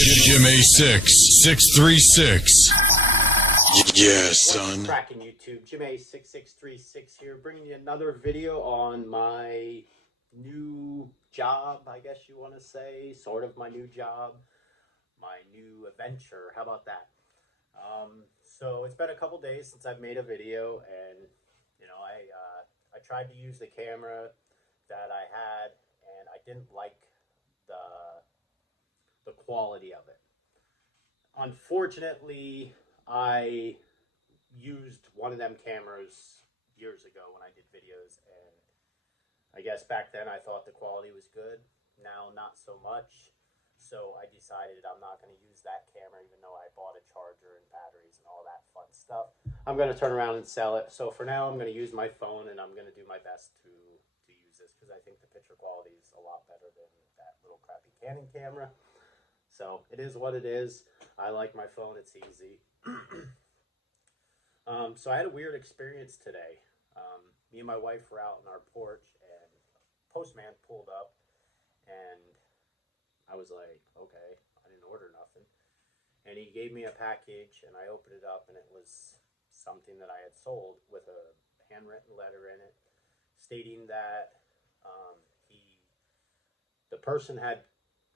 Jim A6-636. Yeah, son. What's cracking YouTube? Jim A6636 here, bringing you another video on my new job, I guess you want to say. Sort of my new job, my new adventure. How about that? So it's been a couple days since I've made a video, and I tried to use the camera that I had, and I didn't like the quality of it. Unfortunately, I used one of them cameras years ago when I did videos, and I guess back then I thought the quality was good. Now not so much. So I decided I'm not going to use that camera, even though I bought a charger and batteries and all that fun stuff. I'm going to turn around and sell it. So for now, I'm going to use my phone, and I'm going to do my best to use this because I think the picture quality is a lot better than that little crappy Canon camera. So it is what it is. I like my phone. It's easy. So I had a weird experience today. Me and my wife were out on our porch, and postman pulled up, and I was like, okay, I didn't order nothing. And he gave me a package, and I opened it up, and it was something that I had sold with a handwritten letter in it stating that the person had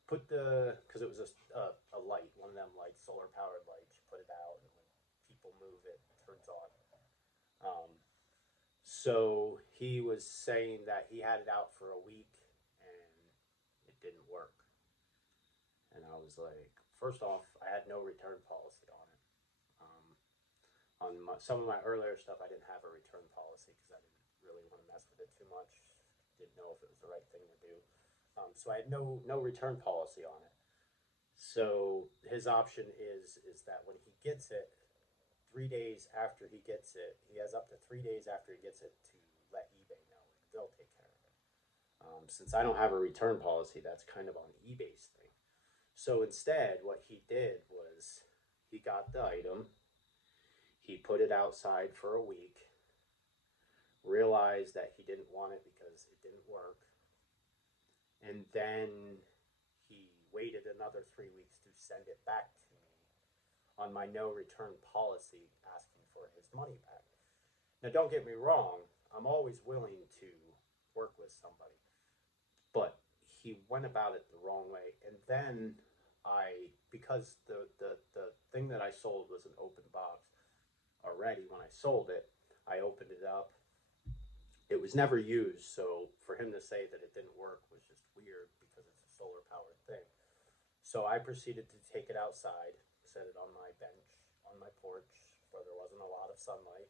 put because it was a light, one of them lights, solar powered lights. You put it out, and when people move it, turns on. So he was saying that he had it out for a week and it didn't work. And I was like, first off, I had no return policy on it. On some of my earlier stuff, I didn't have a return policy because I didn't really want to mess with it too much. Didn't know if it was the right thing to do. So I had no return policy on it. So his option is that when he gets it, 3 days after he gets it, he has up to 3 days after he gets it to let eBay know, and they'll take care of it. Since I don't have a return policy, that's kind of on eBay's thing. So instead, what he did was he got the item, he put it outside for a week, realized that he didn't want it because it didn't work, and then he waited another 3 weeks to send it back to me on my no return policy, asking for his money back. Now, don't get me wrong, I'm always willing to work with somebody, but he went about it the wrong way. And then because the thing that I sold was an open box already, when I sold it, I opened it up. It was never used, so for him to say that it didn't work was just weird because it's a solar powered thing. So I proceeded to take it outside, set it on my bench on my porch where there wasn't a lot of sunlight,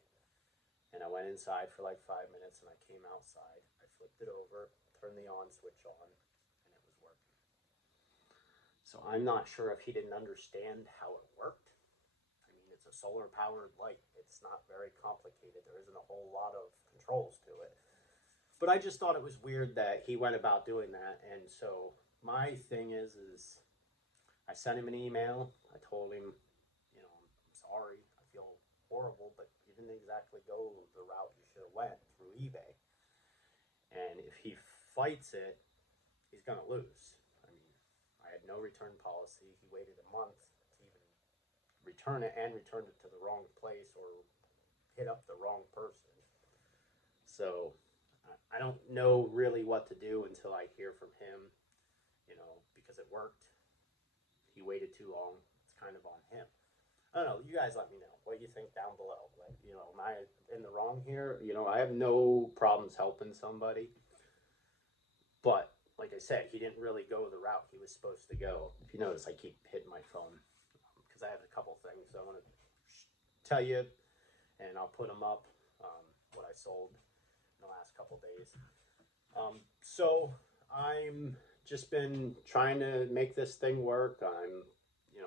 and I went inside for like 5 minutes, and I came outside, I flipped it over, turned the on switch on, and it was working. So I'm not sure if he didn't understand how it worked. I mean, it's a solar powered light. It's not very complicated. There isn't a whole lot of controls to it. But I just thought it was weird that he went about doing that. And so my thing is I sent him an email. I told him, I'm sorry, I feel horrible, but you didn't exactly go the route you should have went through eBay. And if he fights it, he's going to lose. I mean, I had no return policy. He waited a month to even return it, and returned it to the wrong place or hit up the wrong person. So I don't know really what to do until I hear from him, because it worked. He waited too long. It's kind of on him. I don't know. You guys let me know what you think down below. Like, am I in the wrong here? I have no problems helping somebody. But like I said, he didn't really go the route he was supposed to go. If you notice, I keep hitting my phone because I have a couple things I want to tell you, and I'll put them up, what I sold in the last couple days. So I'm just been trying to make this thing work. I'm,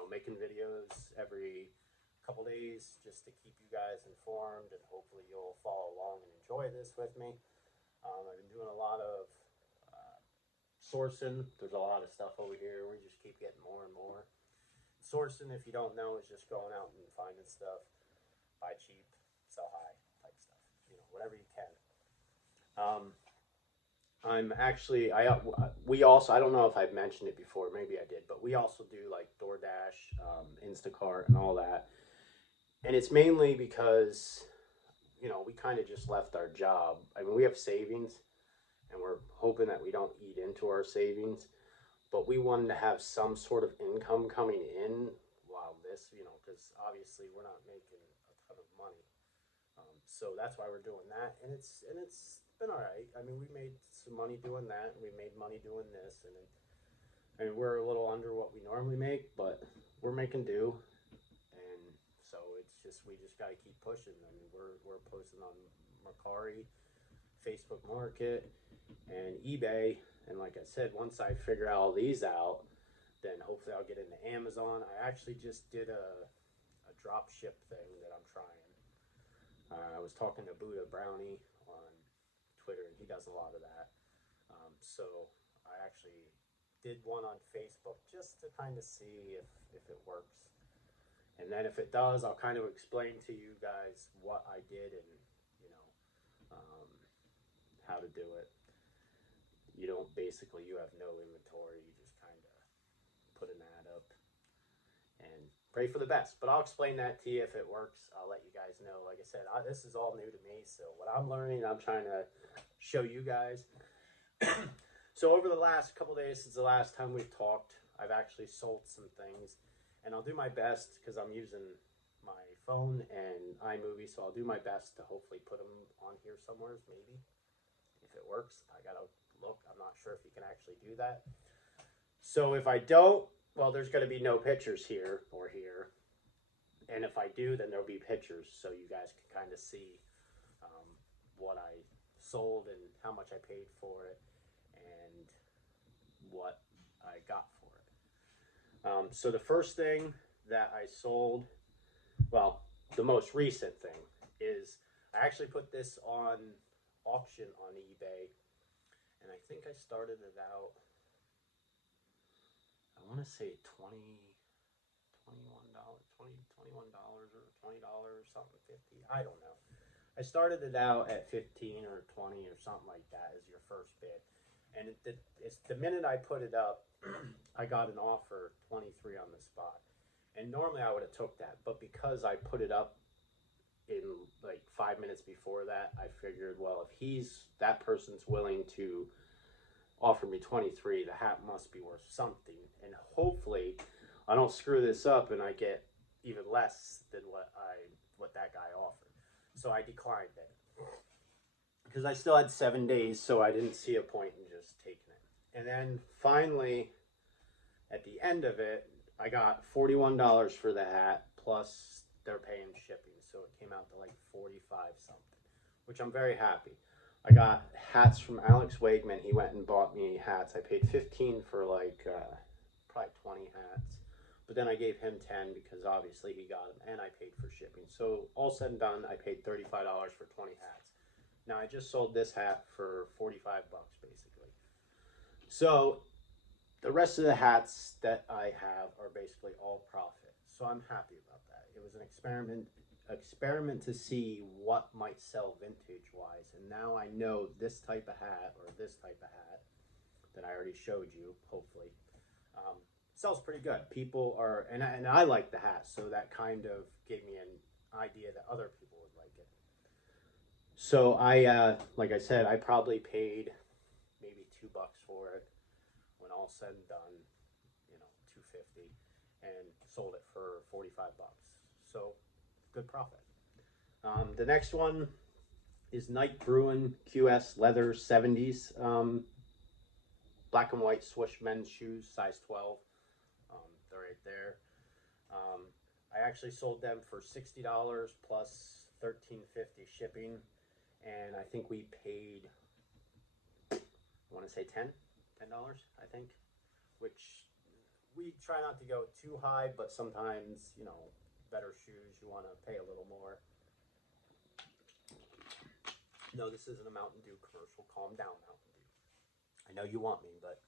making videos every couple days just to keep you guys informed, and hopefully you'll follow along and enjoy this with me. I've been doing a lot of sourcing. There's a lot of stuff over here. We just keep getting more and more. Sourcing, if you don't know, is just going out and finding stuff, buy cheap, sell high type stuff. Whatever you can. I'm actually, we also, I don't know if I've mentioned it before, maybe I did, but we also do like DoorDash DoorDash, Instacart, and all that. And it's mainly because, you know, we kind of just left our job. I mean, we have savings, and we're hoping that we don't eat into our savings. But we wanted to have some sort of income coming in while this, you know, because obviously we're not making a ton of money. So that's why we're doing that, and it's been all right. I mean, we made some money doing that, and we made money doing this, and I mean, we're a little under what we normally make, but we're making do, and so it's just we just got to keep pushing. I mean, we're posting on Mercari, Facebook Market, and eBay, and like I said, once I figure all these out, then hopefully I'll get into Amazon. I actually just did a drop ship thing that I'm trying. I was talking to Buddha Brownie on Twitter, and he does a lot of that. So I actually did one on Facebook just to kind of see if it works. And then if it does, I'll kind of explain to you guys what I did and, you know, how to do it. You don't basically, you have no inventory. You just kind of put an ad up and pray for the best. But I'll explain that to you if it works. I'll let you guys know. Like I said, this is all new to me. So what I'm learning, I'm trying to show you guys. So over the last couple days since the last time we've talked, I've actually sold some things. And I'll do my best because I'm using my phone and iMovie. So I'll do my best to hopefully put them on here somewhere, maybe. If it works, I got to look. I'm not sure if you can actually do that. So if I don't, well, there's going to be no pictures here or here. And if I do, then there'll be pictures so you guys can kind of see what I sold and how much I paid for it and what I got for it. So the first thing that I sold, well, the most recent thing is I actually put this on auction on eBay, and I think I started it out, I want to say $21 or $20 or something, 50, I don't know. I started it out at 15 or 20 or something like that as your first bid. And it's the minute I put it up, I got an offer 23 on the spot. And normally I would have took that, but because I put it up in like 5 minutes before that, I figured, well, if that person's willing to offer me 23, the hat must be worth something. And hopefully I don't screw this up and I get even less than what that guy offered. So I declined it because I still had 7 days, so I didn't see a point in just taking it. And then finally, at the end of it, I got $41 for the hat, plus they're paying shipping, so it came out to like 45 something, which I'm very happy. I got hats from Alex Wegman. He went and bought me hats. I paid 15 for like probably 20 hats, but then I gave him 10 because obviously he got them, and I paid for shipping. So all said and done, I paid $35 for 20 hats. Now I just sold this hat for 45 bucks basically. So the rest of the hats that I have are basically all profit. So I'm happy about that. It was an experiment to see what might sell vintage wise. And now I know this type of hat or this type of hat that I already showed you, hopefully, sells pretty good. People are, and I like the hat. So that kind of gave me an idea that other people would like it. So I, like I said, I probably paid maybe $2 for it. When all said and done, you know, $2.50, and sold it for 45 bucks. So good profit. The next one is Night Bruin QS Leather 70s, black and white swoosh men's shoes, size 12. They're right there. I actually sold them for $60 plus $13.50 shipping, and I think we paid, I want to say $10, I think, which we try not to go too high, but sometimes, you know, better shoes, you want to pay a little more. No, this isn't a Mountain Dew commercial. Calm down, Mountain Dew. I know you want me, but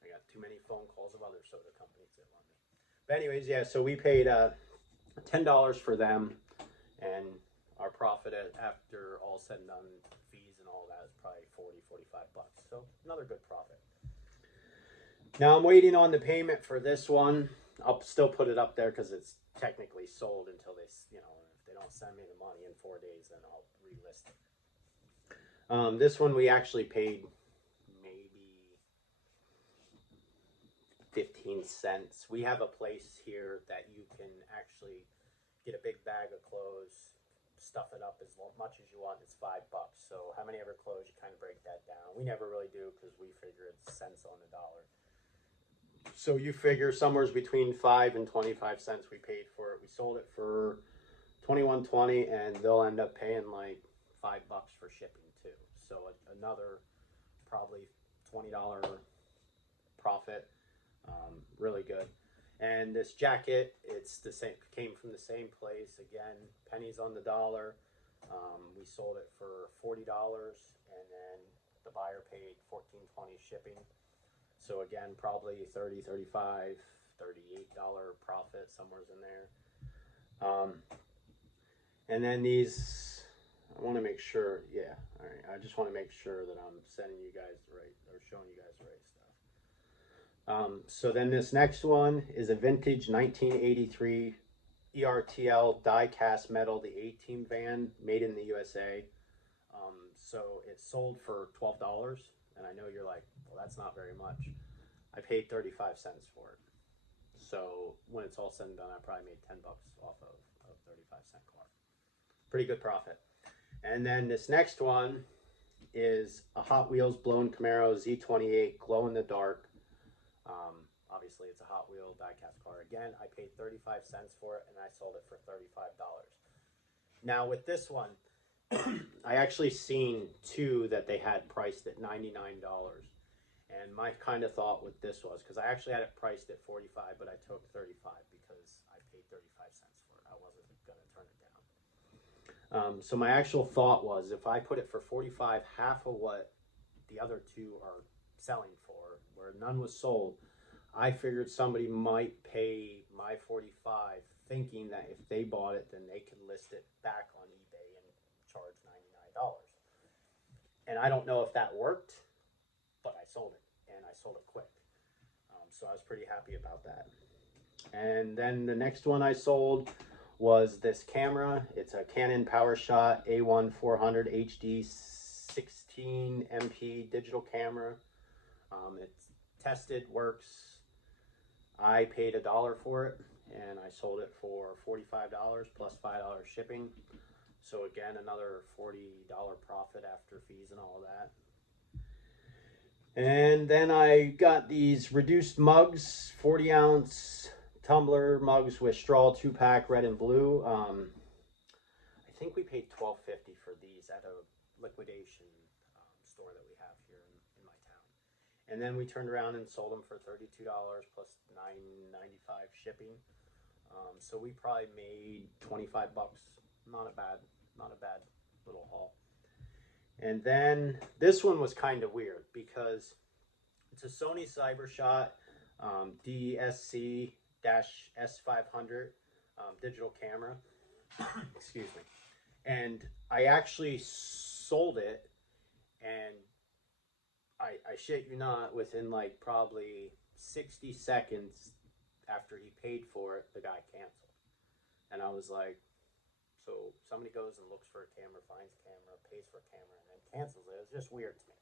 I got too many phone calls of other soda companies that want me. But anyways, yeah, so we paid $10 for them, and our profit after all said and done, fees and all that, is probably 45 bucks. So another good profit. Now I'm waiting on the payment for this one. I'll still put it up there because it's technically sold until they, you know, if they don't send me the money in 4 days, then I'll relist it. This one we actually paid maybe 15 cents. We have a place here that you can actually get a big bag of clothes, stuff it up as much as you want. It's $5. So how many ever clothes, you kind of break that down. We never really do because we figure it's cents on the dollar. So you figure somewhere's between 5 and 25 cents we paid for it. We sold it for $21.20, and they'll end up paying like $5 for shipping too. So another probably $20 profit. Really good. And this jacket, it's the same, came from the same place. Again, pennies on the dollar. We sold it for $40, and then the buyer paid $14.20 shipping. So again, probably $30, $35, $38 profit, somewhere's in there. And then these, I want to make sure, yeah, all right. I just want to make sure that I'm sending you guys the right, or showing you guys the right stuff. So then this next one is a vintage 1983 ERTL die-cast metal, the A-Team van, made in the USA. So it sold for $12, and I know you're like, well, that's not very much. I paid 35 cents for it. So when it's all said and done, I probably made $10 off of a 35-cent car. Pretty good profit. And then this next one is a Hot Wheels blown Camaro Z28 glow in the dark. Obviously, it's a Hot Wheel die-cast car. Again, I paid 35 cents for it, and I sold it for $35. Now, with this one, I actually seen two that they had priced at $99. And my kind of thought with this was, because I actually had it priced at 45, but I took 35 because I paid 35 cents for it. I wasn't going to turn it down. So my actual thought was, if I put it for 45, half of what the other two are selling for, where none was sold, I figured somebody might pay my 45 thinking that if they bought it, then they could list it back on eBay and charge $99. And I don't know if that worked, but I sold it, and I sold it quick. So I was pretty happy about that. And then the next one I sold was this camera. It's a Canon PowerShot A1 400 HD 16 MP digital camera. It's tested, works. I paid $1 for it, and I sold it for $45 plus $5 shipping. So again, another $40 profit after fees and all that. And then I got these reduced mugs, 40-ounce tumbler mugs with straw 2-pack, red and blue. I think we paid $12.50 for these at a liquidation store that we have here in my town. And then we turned around and sold them for $32 plus $9.95 shipping. So we probably made 25 bucks. Not a bad little haul. And then this one was kind of weird because it's a Sony CyberShot DSC-S500 digital camera. Excuse me. And I actually sold it, and I shit you not, within like probably 60 seconds after he paid for it, the guy canceled. And I was like, so somebody goes and looks for a camera, finds a camera, pays for a camera, and then cancels it. It was just weird to me.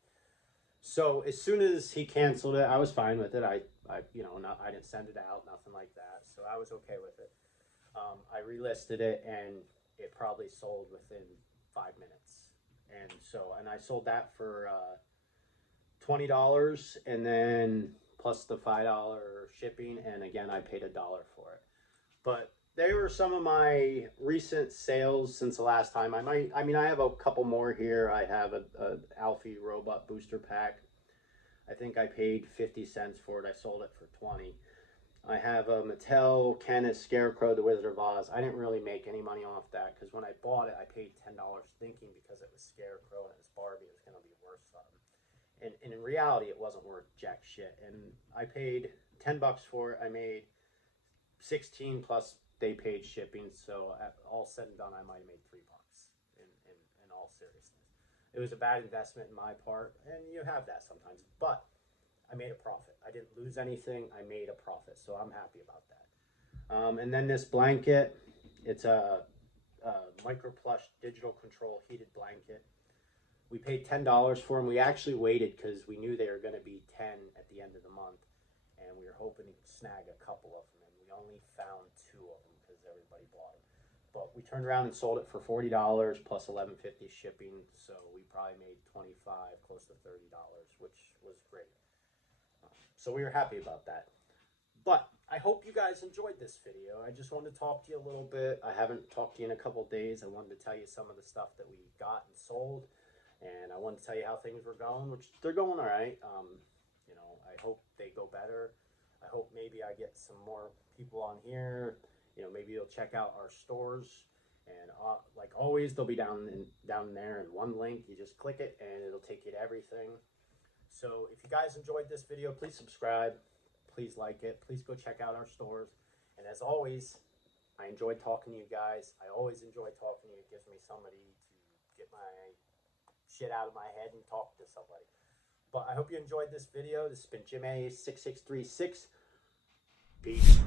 So as soon as he canceled it, I was fine with it. I didn't send it out, nothing like that. So I was okay with it. I relisted it, and it probably sold within 5 minutes. And I sold that for $20, and then plus the $5 shipping, and again I paid $1 for it. But they were some of my recent sales since the last time. I have a couple more here. I have a Alfie robot booster pack. I think I paid 50 cents for it. I sold it for 20. I have a Mattel Canis Scarecrow, the Wizard of Oz. I didn't really make any money off that because when I bought it, I paid $10 thinking because it was Scarecrow and it was Barbie, it was going to be worth something. And in reality, it wasn't worth jack shit. And I paid $10 for it. I made 16 plus they paid shipping. So at all said and done, I might have made $3 in all seriousness. It was a bad investment in my part, and you have that sometimes. But I made a profit. I didn't lose anything. I made a profit, so I'm happy about that. And then this blanket, it's a micro plush digital control heated blanket. We paid $10 for them. We actually waited because we knew they were going to be 10 at the end of the month, and we were hoping to snag a couple of them, and we only found 2 of them because everybody bought them. But we turned around and sold it for $40 plus $11.50 shipping, so we probably made $25, close to $30, which was great. So we were happy about that. But I hope you guys enjoyed this video. I just wanted to talk to you a little bit. I haven't talked to you in a couple of days. I wanted to tell you some of the stuff that we got and sold. And I wanted to tell you how things were going, which they're going all right. You know, I hope they go better. I hope maybe I get some more people on here. You know, maybe you'll check out our stores. And like always, they'll be down there in one link. You just click it, and it'll take you to everything. So if you guys enjoyed this video, please subscribe. Please like it. Please go check out our stores. And as always, I enjoyed talking to you guys. I always enjoy talking to you. It gives me somebody to get my shit out of my head and talk to somebody. But I hope you enjoyed this video. This has been Jim A6636. Peace.